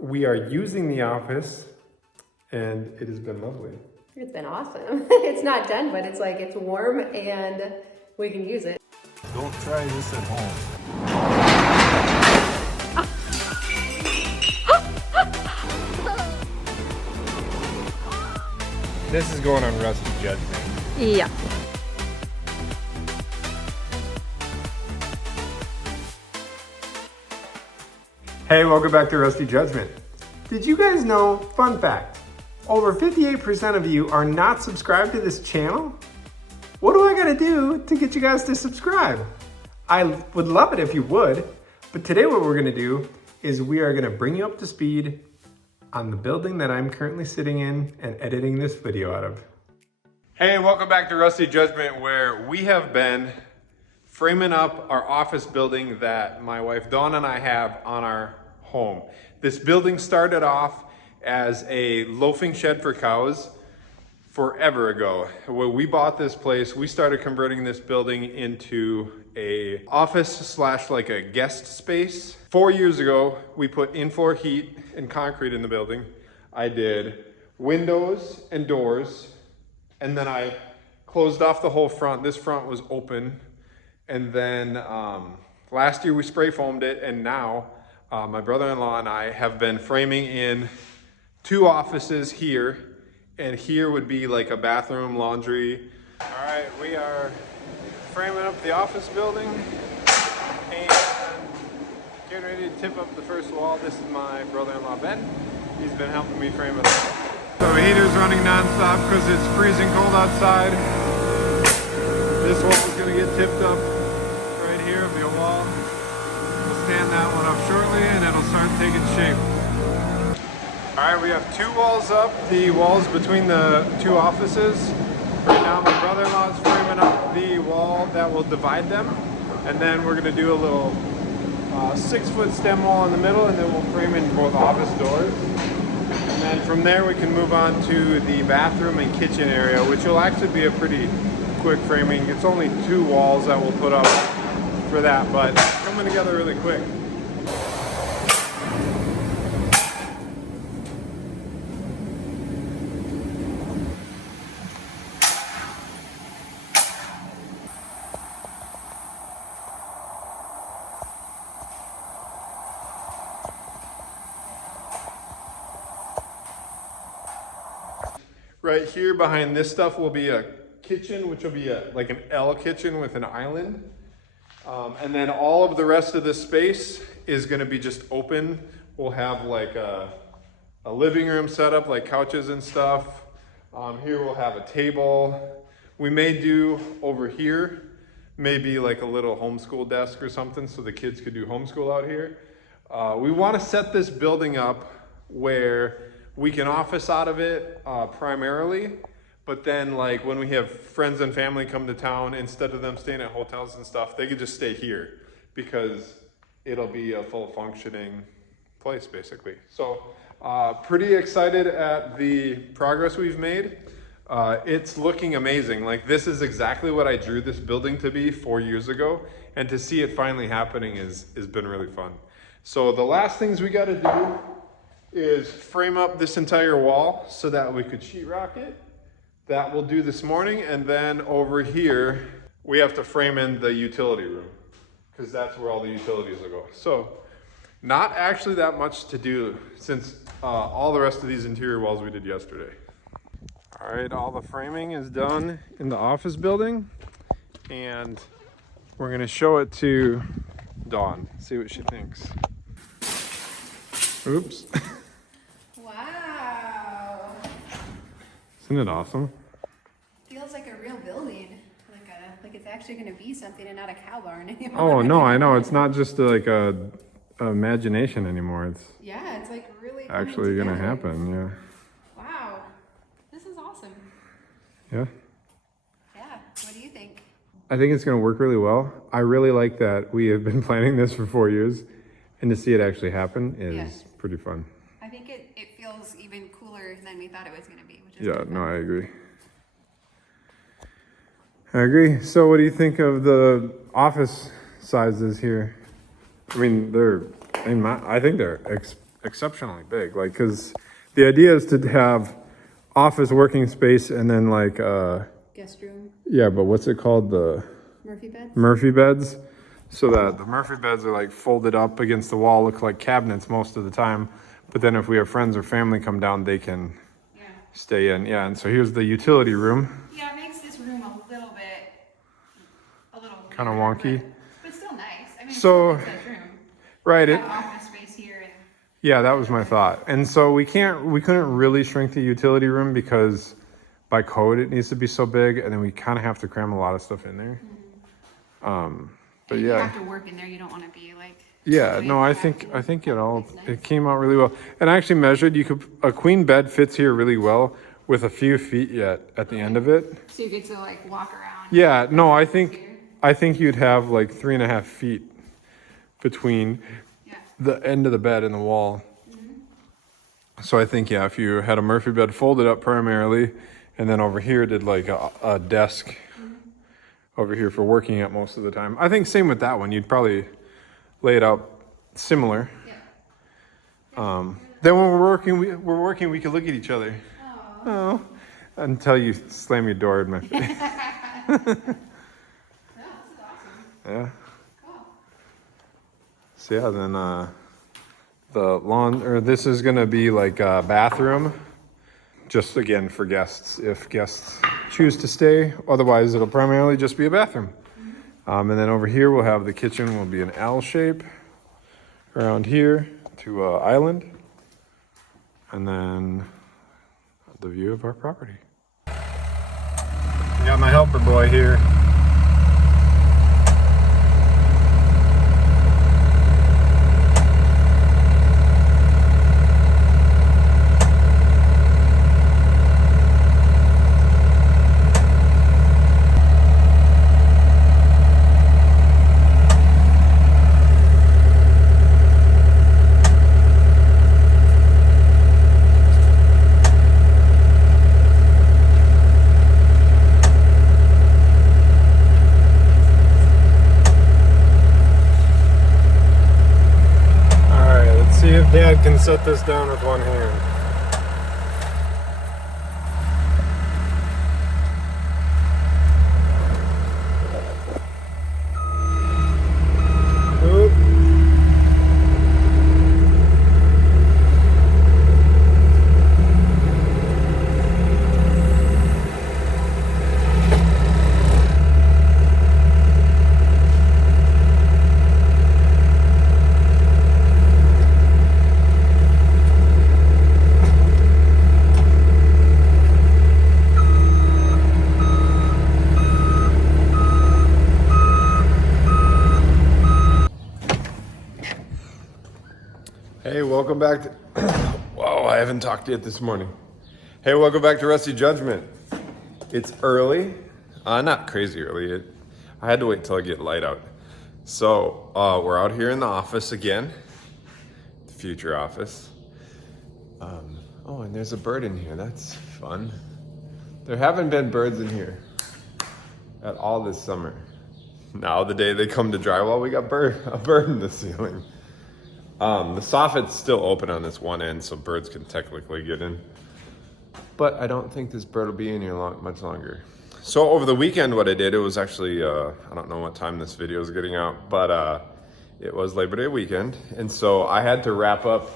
We are using the office and it has been lovely. It's been awesome. It's not done, but it's like, it's warm and we can use it. Don't try this at home. This is going on Rusty Judgment. Yeah. Hey, welcome back to Rusty Judgment. Did you guys know, fun fact, over 58% of you are not subscribed to this channel? What do I gotta do to get you guys to subscribe? I would love it if you would, but today what we're gonna do is we are gonna bring you up to speed on the building that I'm currently sitting in and editing this video out of. Hey, welcome back to Rusty Judgment, where we have been framing up our office building that my wife Dawn and I have on our home. This building started off as a loafing shed for cows forever ago. When we bought this place, we started converting this building into a office slash like a guest space. 4 years ago, we put in-floor heat and concrete in the building. I did windows and doors, and then I closed off the whole front. This front was open. And then last year we spray foamed it, and now my brother-in-law and I have been framing in 2 offices here, and here would be like a bathroom, laundry. All right, we are framing up the office building and getting ready to tip up the first wall. This is my brother-in-law Ben. He's been helping me frame it up. So the heater's running nonstop because it's freezing cold outside. This wall is gonna get tipped up. Here will be a wall. We'll stand that one up shortly and it'll start taking shape. All right, we have 2 walls up, the walls between the 2 offices. Right now my brother-in-law is framing up the wall that will divide them, and then we're gonna do a little 6-foot stem wall in the middle, and then we'll frame in both office doors. And then from there we can move on to the bathroom and kitchen area, which will actually be a pretty quick framing. It's only 2 walls that we'll put up for that, but coming together really quick. Right here behind this stuff will be a kitchen, which will be like an L kitchen with an island. And then all of the rest of this space is going to be just open. We'll have like a living room set up, like couches and stuff. Here we'll have a table. We may do over here, maybe like a little homeschool desk or something so the kids could do homeschool out here. We want to set this building up where we can office out of it primarily. But then like when we have friends and family come to town, instead of them staying at hotels and stuff, they could just stay here because it'll be a full functioning place basically. So pretty excited at the progress we've made. It's looking amazing. Like this is exactly what I drew this building to be 4 years ago. And to see it finally happening has been really fun. So the last things we gotta do is frame up this entire wall so that we could sheetrock it. That we'll do this morning, and then over here we have to frame in the utility room because that's where all the utilities will go. So not actually that much to do since all the rest of these interior walls we did yesterday. All right, all the framing is done in the office building, and we're gonna show it to Dawn, see what she thinks. Oops. Wow. Isn't it awesome? Feels like a real building. Like it's actually going to be something and not a cow barn anymore. Oh no, I know. It's not just like a imagination anymore. It's Yeah, it's like really actually gonna together. happen. Yeah. Wow. This is awesome. Yeah. Yeah. What do you think? I think it's gonna work really well. I really like that we have been planning this for 4 years, and to see it actually happen is Yeah. pretty fun. I think it feels even cooler than we thought it was going to be. Which is Yeah, pretty no, fun. I agree. I agree. So what do you think of the office sizes here? I mean, I think they're exceptionally big. Like, cause the idea is to have office working space and then like, Guest room, yeah, but what's it called? The Murphy beds. Murphy beds. So that the Murphy beds are like folded up against the wall, look like cabinets most of the time. But then if we have friends or family come down, they can Yeah. stay in. Yeah, and so here's the utility room. Yeah, it makes this room a little Kind of weird, wonky. but still nice. I mean, So- it's still a nice room. Right. Have office space here and Yeah, that was my thought. And so we couldn't really shrink the utility room because by code it needs to be so big, and then we kind of have to cram a lot of stuff in there. But you yeah. have to work in there. You don't want to be like. Yeah, doing no, I that. think It's nice. it came out really well. And I actually measured, a queen bed fits here really well with a few feet yet at the end of it. So you get to like walk around. Yeah, no, I think you'd have like 3.5 feet between Yeah. the end of the bed and the wall. So I think, yeah, if you had a Murphy bed folded up primarily, and then over here did like a desk over here for working at most of the time. I think same with that one. You'd probably lay it out similar. Yeah. Then when we're working, we can look at each other. Oh, until you slam your door in my face. No, this is awesome. Yeah. Cool. So yeah, then this is gonna be like a bathroom, just again for guests, if guests choose to stay. Otherwise, it'll primarily just be a bathroom. And then over here we'll have the kitchen will be an L shape around here to island, and then the view of our property. Got my helper boy here. See if Dad can set this down with one hand. Oop. Hey, welcome back to... Whoa, I haven't talked to you this morning. Hey, welcome back to Rusty Judgment. It's early. Not crazy early. I had to wait till I get light out. So, we're out here in the office again. The future office. Oh, and there's a bird in here. That's fun. There haven't been birds in here at all this summer. Now, the day they come to drywall, we got a bird in the ceiling. The soffit's still open on this one end, so birds can technically get in. But I don't think this bird will be in here much longer. So over the weekend, what I did, it was actually, I don't know what time this video is getting out, but it was Labor Day weekend. And so I had to wrap up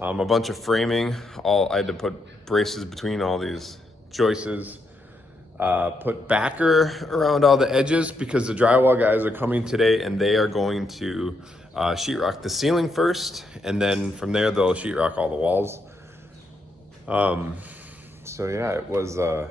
a bunch of framing. I had to put braces between all these joists, put backer around all the edges because the drywall guys are coming today and they are going to sheetrock the ceiling first, and then from there they'll sheetrock all the walls. So yeah, it was a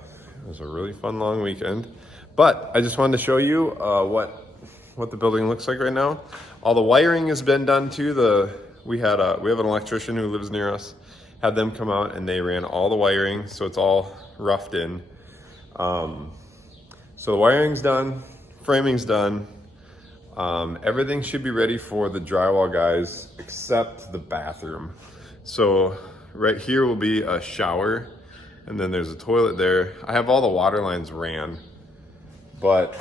really fun long weekend. But I just wanted to show you what the building looks like right now. All the wiring has been done too. We have an electrician who lives near us. Had them come out and they ran all the wiring, so it's all roughed in. So the wiring's done, framing's done. Everything should be ready for the drywall guys except the bathroom. So right here will be a shower, and then there's a toilet there. I have all the water lines ran, but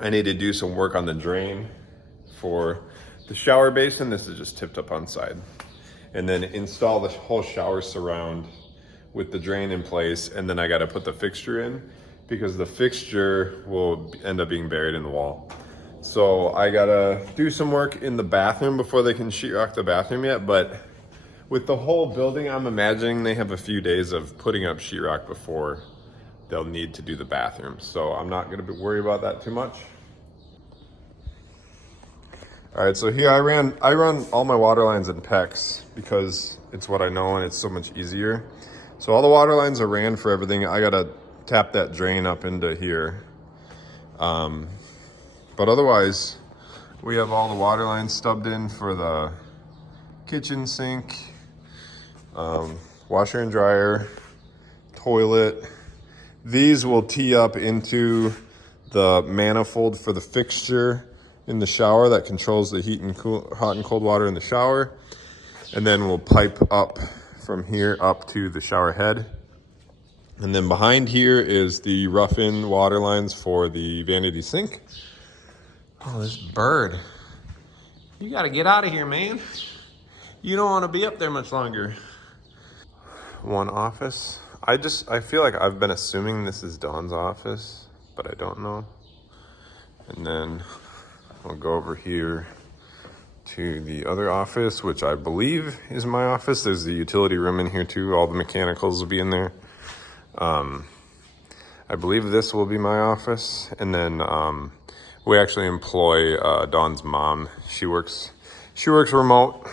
I need to do some work on the drain for the shower basin. This is just tipped up on side. and then install the whole shower surround with the drain in place, and then I got to put the fixture in because the fixture will end up being buried in the wall. So I got to do some work in the bathroom before they can sheetrock the bathroom yet, but with the whole building, I'm imagining they have a few days of putting up sheetrock before they'll need to do the bathroom. So I'm not going to worry about that too much. All right, so here I run all my water lines in PEX because it's what I know and it's so much easier. So all the water lines are ran for everything. I gotta tap that drain up into here. But otherwise, we have all the water lines stubbed in for the kitchen sink, washer and dryer, toilet. These will tee up into the manifold for the fixture in the shower that controls the heat and hot and cold water in the shower. And then we'll pipe up from here up to the shower head. And then behind here is the rough-in water lines for the vanity sink. Oh, this bird. You gotta get out of here, man. You don't wanna be up there much longer. One office. I feel like I've been assuming this is Dawn's office, but I don't know. And then I'll go over here to the other office, which I believe is my office. There's the utility room in here too. All the mechanicals will be in there. I believe this will be my office. And then we actually employ Dawn's mom. She works remote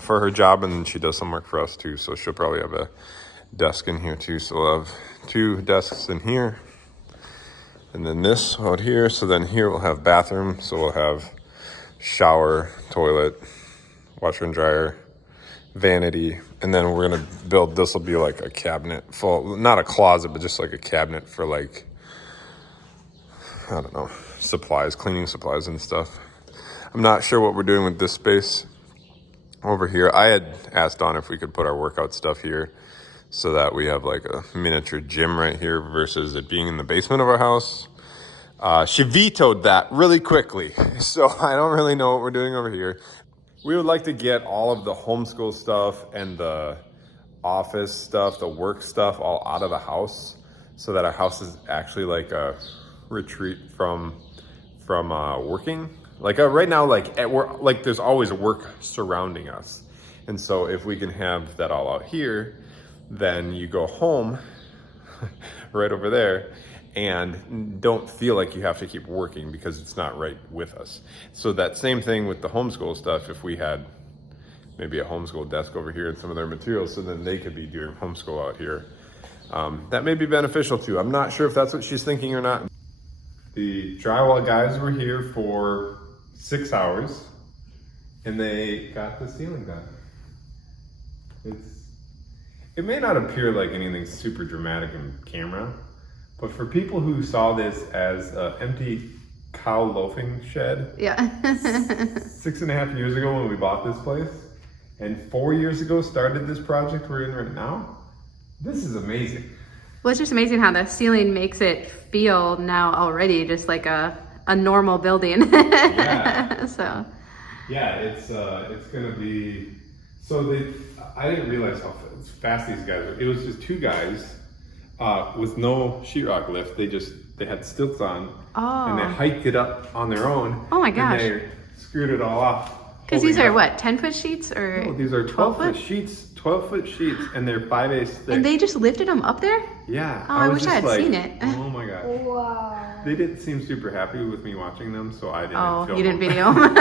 for her job, and then she does some work for us too. So she'll probably have a desk in here too. So we'll have 2 desks in here. And then this out here. So then here we'll have bathroom. So we'll have shower, toilet, washer and dryer, vanity, and then we're gonna build, this will be like a cabinet full, not a closet, but just like a cabinet for like, I don't know, supplies, cleaning supplies and stuff. I'm not sure what we're doing with this space over here. I had asked Dawn if we could put our workout stuff here so that we have like a miniature gym right here versus it being in the basement of our house. She vetoed that really quickly, so I don't really know what we're doing over here. We would like to get all of the homeschool stuff and the office stuff, the work stuff all out of the house so that our house is actually like a retreat from working. Like right now, like there's always work surrounding us. And so if we can have that all out here, then you go home right over there and don't feel like you have to keep working because it's not right with us. So that same thing with the homeschool stuff, if we had maybe a homeschool desk over here and some of their materials, so then they could be doing homeschool out here. That may be beneficial too. I'm not sure if that's what she's thinking or not. The drywall guys were here for 6 hours and they got the ceiling done. It may not appear like anything super dramatic in camera, but for people who saw this as an empty cow loafing shed, Yeah. 6.5 years ago when we bought this place, and 4 years ago started this project we're in right now, this is amazing. Well, it's just amazing how the ceiling makes it feel now already just like a normal building. Yeah. So. Yeah, it's gonna be. So I didn't realize how fast these guys are. It was just 2 guys with no sheetrock lift. They had stilts on, and they hiked it up on their own. Oh my gosh! And they screwed it all off. Because these are what, 10-foot sheets or? No, these are 12-foot sheets. 12-foot sheets, and they're 5/8 thick. And they just lifted them up there? Yeah. Oh, I wish I had seen it. Oh my gosh. Wow. They didn't seem super happy with me watching them, so I didn't film them. You didn't video them?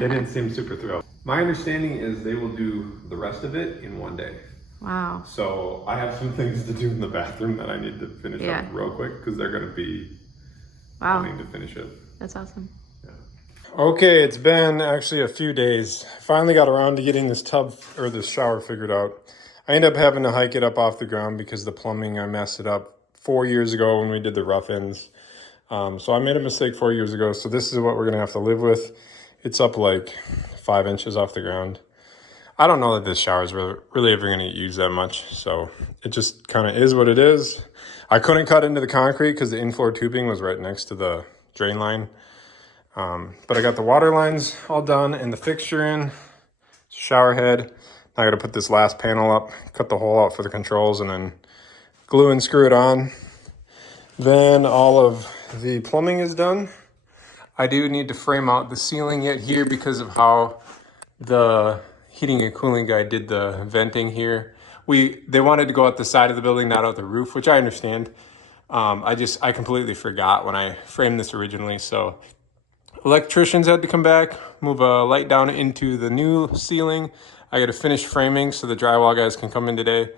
They didn't seem super thrilled. My understanding is they will do the rest of it in 1 day. Wow. So I have some things to do in the bathroom that I need to finish up real quick because they're going to be wanting to finish it. That's awesome. Okay, it's been actually a few days. Finally got around to getting this tub or this shower figured out. I ended up having to hike it up off the ground because the plumbing, I messed it up 4 years ago when we did the rough ends. So I made a mistake 4 years ago. So this is what we're going to have to live with. It's up like 5 inches off the ground. I don't know that this shower is really ever going to use that much. So it just kind of is what it is. I couldn't cut into the concrete because the in-floor tubing was right next to the drain line. But I got the water lines all done and the fixture in, shower head. I gotta put this last panel up, cut the hole out for the controls, and then glue and screw it on. Then all of the plumbing is done. I do need to frame out the ceiling yet here because of how the heating and cooling guy did the venting here. They wanted to go out the side of the building, not out the roof, which I understand. I completely forgot when I framed this originally. So electricians had to come back, move a light down into the new ceiling. I got to finish framing so the drywall guys can come in today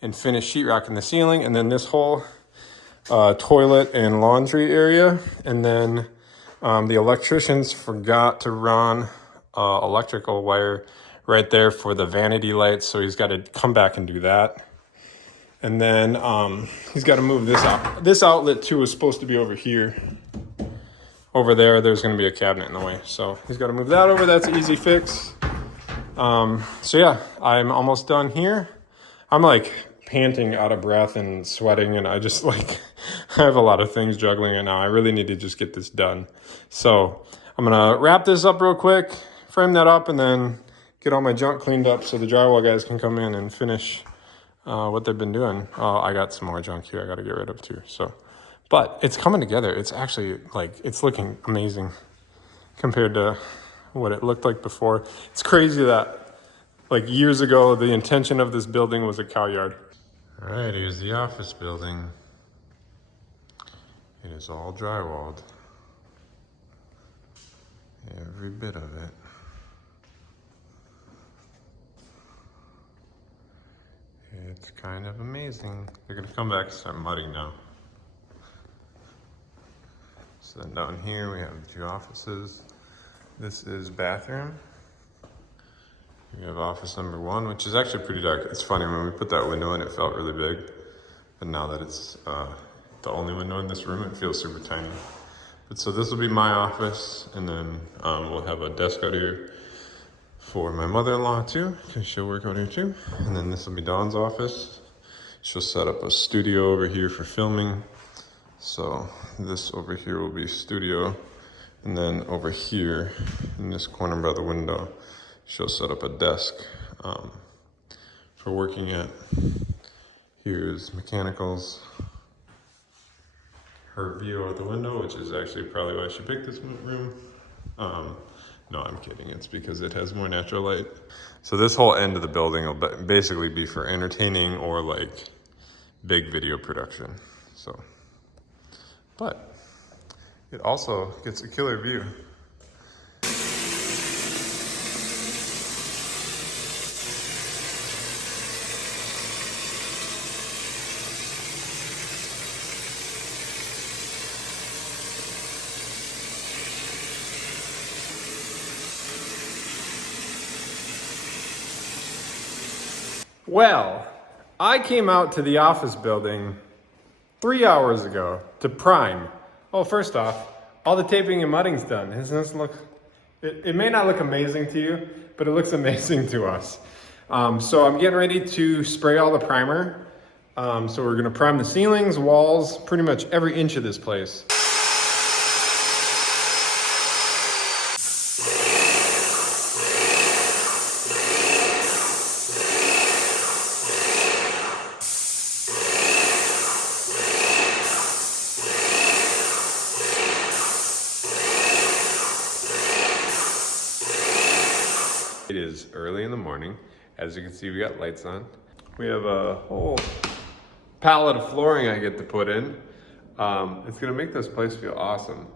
and finish sheetrocking the ceiling. And then this whole toilet and laundry area. And then the electricians forgot to run electrical wire right there for the vanity lights. So he's got to come back and do that. And then he's got to move this out. This outlet too is supposed to be over here. Over there, there's going to be a cabinet in the way. So he's got to move that over. That's an easy fix. So yeah, I'm almost done here. I'm like panting out of breath and sweating, and I just like, I have a lot of things juggling right now. I really need to just get this done. So I'm going to wrap this up real quick, frame that up, and then get all my junk cleaned up so the drywall guys can come in and finish what they've been doing. Oh, I got some more junk here I got to get rid of too. So, but it's coming together. It's actually like, it's looking amazing compared to what it looked like before. It's crazy that like years ago, the intention of this building was a cow yard. All right, here's the office building. It is all drywalled. Every bit of it. It's kind of amazing. They're gonna come back and start mudding now. So then down here we have 2 offices. This is bathroom. We have office number 1, which is actually pretty dark. It's funny, when we put that window in, it felt really big. But now that it's the only window in this room, it feels super tiny. But so this will be my office, and then we'll have a desk out here for my mother-in-law too, because she'll work out here too. And then this will be Dawn's office. She'll set up a studio over here for filming. So this over here will be studio. And then over here, in this corner by the window, she'll set up a desk for working at. Here's mechanicals. Her view out the window, which is actually probably why she picked this room. No, I'm kidding. It's because it has more natural light. So this whole end of the building will basically be for entertaining or like big video production. So, but it also gets a killer view. Well, I came out to the office building 3 hours ago to prime. Oh, first off, all the taping and mudding's done. Doesn't this look, it may not look amazing to you, but it looks amazing to us. So I'm getting ready to spray all the primer. So we're gonna prime the ceilings, walls, pretty much every inch of this place. It is early in the morning. As you can see, we got lights on. We have a whole pallet of flooring I get to put in. It's gonna make this place feel awesome.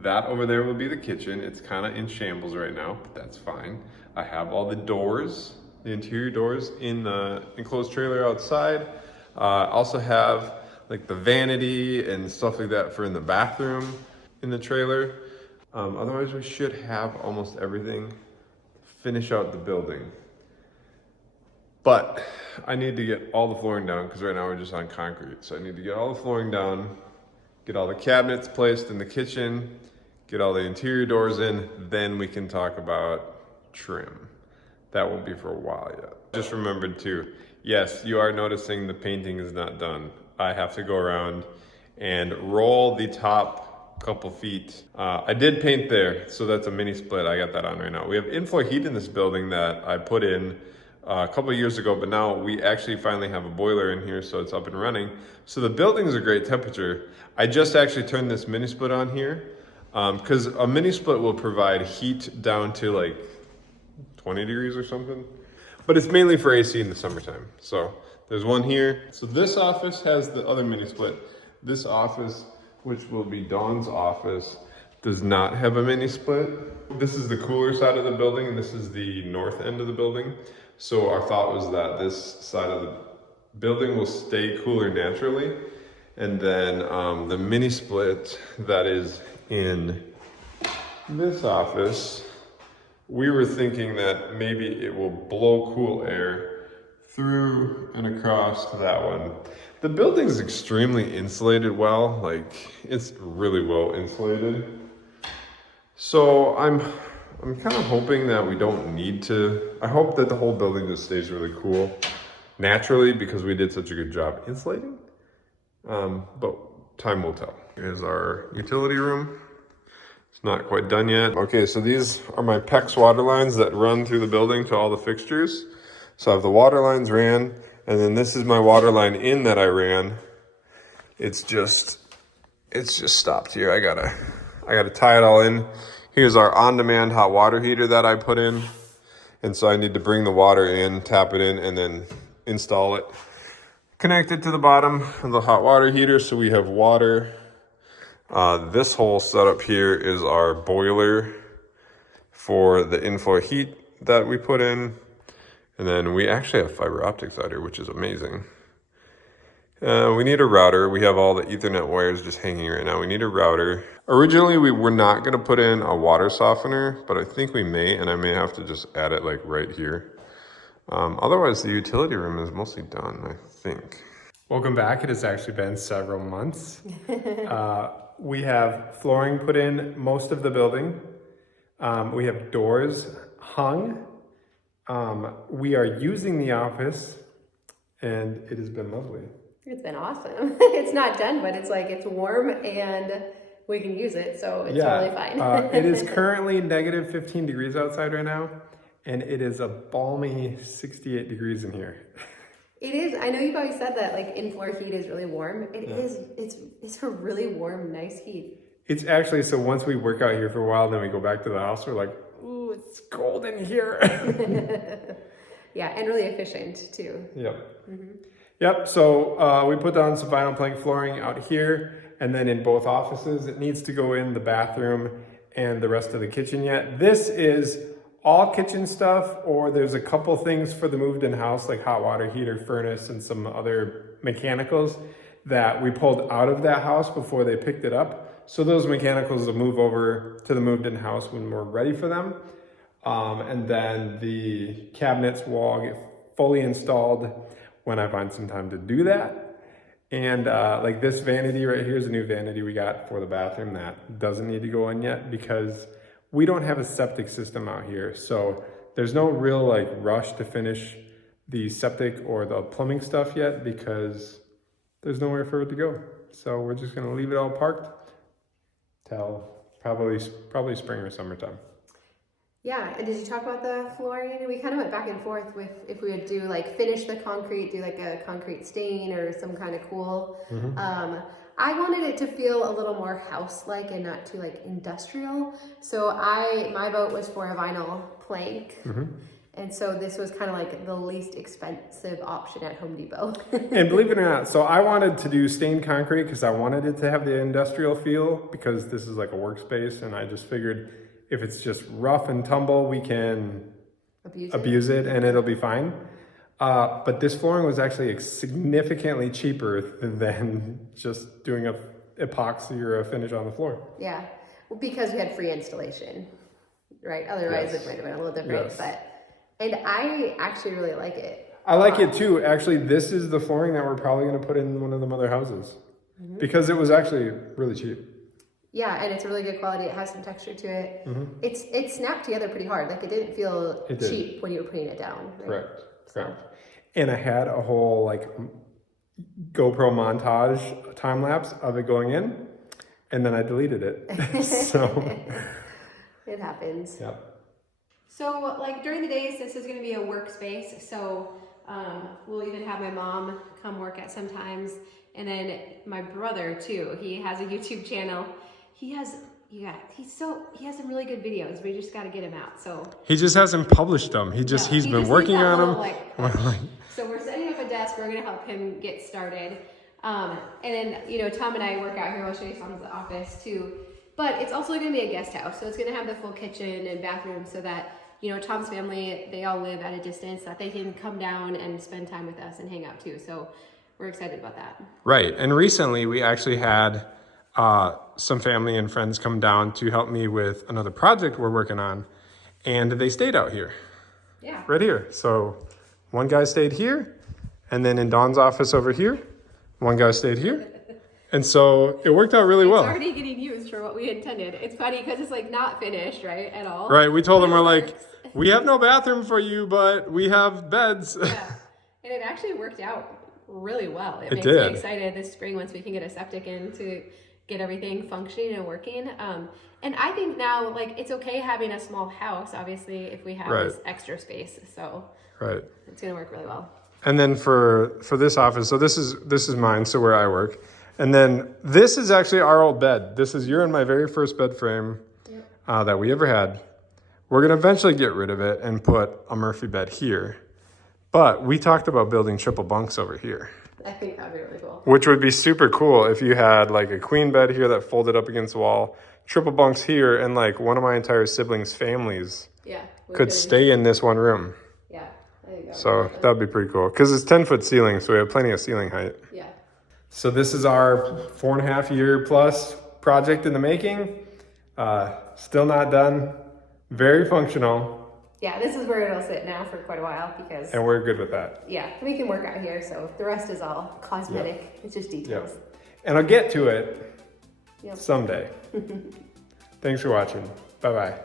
That over there will be the kitchen. It's kind of in shambles right now, but that's fine. I have all the doors, the interior doors in the enclosed trailer outside. Also have like the vanity and stuff like that for in the bathroom in the trailer. Otherwise we should have almost everything. Finish out the building. But I need to get all the flooring down because right now we're just on concrete. So I need to get all the flooring down, get all the cabinets placed in the kitchen, get all the interior doors in, then we can talk about trim. That won't be for a while yet. Just remembered too, yes, you are noticing the painting is not done. I have to go around and roll the top couple feet. I did paint there, so that's a mini split. I got that on right now. We have in-floor heat in this building that I put in a couple of years ago, but now we actually finally have a boiler in here, so it's up and running. So the building's a great temperature. I just actually turned this mini split on here because a mini split will provide heat down to like 20 degrees or something, but it's mainly for AC in the summertime. So there's one here. So this office has the other mini split. This office, which will be Dawn's office, does not have a mini split. This is the cooler side of the building, and this is the north end of the building. So our thought was that this side of the building will stay cooler naturally. And then the mini split that is in this office, we were thinking that maybe it will blow cool air through and across to that one. The building's extremely insulated well, like it's really well insulated. So I'm kind of hoping that we don't need to, I hope that the whole building just stays really cool naturally because we did such a good job insulating. But time will tell. Here's our utility room. It's not quite done yet. Okay, so these are my PEX water lines that run through the building to all the fixtures. So I have the water lines ran, and then this is my water line in that I ran. It's just stopped here. I gotta tie it all in. Here's our on-demand hot water heater that I put in. And so I need to bring the water in, tap it in, and then install it. Connect it to the bottom of the hot water heater so we have water. This whole setup here is our boiler for the inflow heat that we put in. And then we actually have fiber optics out here, which is amazing. We need a router. We have all the Ethernet wires just hanging right now. We need a router. Originally, we were not gonna put in a water softener, but I think we may, and I may have to just add it like right here. Otherwise, the utility room is mostly done, I think. Welcome back. It has actually been several months. We have flooring put in most of the building. We have doors hung. We are using the office, and it has been lovely. It's been awesome. It's not done, but it's like, it's warm and we can use it, so it's totally fine. It is currently negative 15 degrees outside right now, and it is a balmy 68 degrees in here. It is. I know you've always said that like in-floor heat is really warm. It is. It's a really warm, nice heat. It's actually, so once we work out here for a while, then we go back to the house, we're like, ooh, it's cold in here. Yeah, and really efficient too. Yep. Mm-hmm. Yep, so we put down some vinyl plank flooring out here, and then in both offices. It needs to go in the bathroom and the rest of the kitchen yet. This is all kitchen stuff, or there's a couple things for the moved-in house, like hot water heater, furnace, and some other mechanicals that we pulled out of that house before they picked it up. So those mechanicals will move over to the moved-in house when we're ready for them. And then the cabinets will all get fully installed when I find some time to do that. And like this vanity right here is a new vanity we got for the bathroom that doesn't need to go in yet because we don't have a septic system out here. So there's no real like rush to finish the septic or the plumbing stuff yet because there's nowhere for it to go. So we're just gonna leave it all parked till probably spring or summertime. Yeah, and did you talk about the flooring? We kind of went back and forth with if we would do like finish the concrete, do like a concrete stain or some kind of cool. Mm-hmm. I wanted it to feel a little more house-like and not too like industrial. So my vote was for a vinyl plank. Mm-hmm. And so this was kind of like the least expensive option at Home Depot. And believe it or not, so I wanted to do stained concrete because I wanted it to have the industrial feel because this is like a workspace, and I just figured if it's just rough and tumble, we can abuse it and it'll be fine. But this flooring was actually significantly cheaper than just doing a epoxy or a finish on the floor. Yeah, well, because we had free installation, right? Otherwise, yes. It might have been a little different. Yes. And I actually really like it. I like it too. Actually, this is the flooring that we're probably going to put in one of the other houses because it was actually really cheap. Yeah, and it's a really good quality. It has some texture to it. Mm-hmm. It snapped together pretty hard. Like it didn't feel cheap when you were putting it down. Right? Correct. And I had a whole like GoPro montage time lapse of it going in, and then I deleted it. So it happens. Yep. So like during the days, this is going to be a workspace. So we'll even have my mom come work at sometimes. And then my brother too, he has a YouTube channel. He has some really good videos. We just got to get him out. So He just hasn't published them. He's been working on them. Like, so we're setting up a desk. We're going to help him get started. And then, you know, Tom and I work out here. I'll show you Tom's office too. But it's also going to be a guest house. So it's going to have the full kitchen and bathroom so that, you know, Tom's family, they all live at a distance, so that they can come down and spend time with us and hang out too. So we're excited about that. Right. And recently we actually had some family and friends come down to help me with another project we're working on. And they stayed out here. Yeah. Right here. So one guy stayed here. And then in Dawn's office over here, one guy stayed here. And so it worked out really well. It's already getting used for what we intended. It's funny because it's like not finished, right, at all. Right. We told them, we're like, we have no bathroom for you, but we have beds. Yeah. And it actually worked out really well. It makes did. me excited this spring once we can get a septic in to get everything functioning and working. And I think now, like, it's okay having a small house, obviously, if we have this extra space. So Right. it's going to work really well. And then for this office, so this is mine, so where I work. And then this is actually our old bed. This is your and my very first bed frame that we ever had. We're going to eventually get rid of it and put a Murphy bed here. But we talked about building triple bunks over here. I think that'd be really cool. Which would be super cool if you had like a queen bed here that folded up against the wall, triple bunks here, and like one of my entire siblings' families could stay in this one room. Yeah. I think So that'd be pretty cool. Because it's 10-foot ceiling, so we have plenty of ceiling height. Yeah. So this is our 4.5 year plus project in the making. Still not done. Very functional. Yeah, this is where it'll sit now for quite a while because... And we're good with that. Yeah, we can work out here, so the rest is all cosmetic. It's just details. And I'll get to it someday. Thanks for watching. Bye-bye.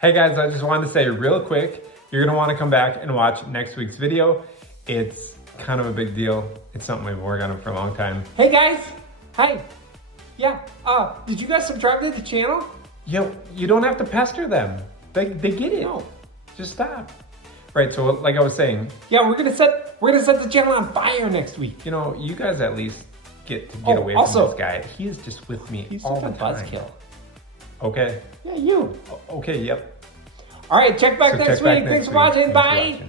Hey guys, I just wanted to say real quick, you're gonna wanna come back and watch next week's video. It's kind of a big deal. It's something we've been working on for a long time. Hey guys, hi. Yeah, did you guys subscribe to the channel? You don't have to pester them. They get it. No, just stop. Right, so like I was saying, we're gonna set the channel on fire next week. You know, you guys at least get away from this guy. He is just with me all the time. Buzzkill. Okay. Yeah, you. Okay, yep. All right, check back next week. Thanks for watching. Bye.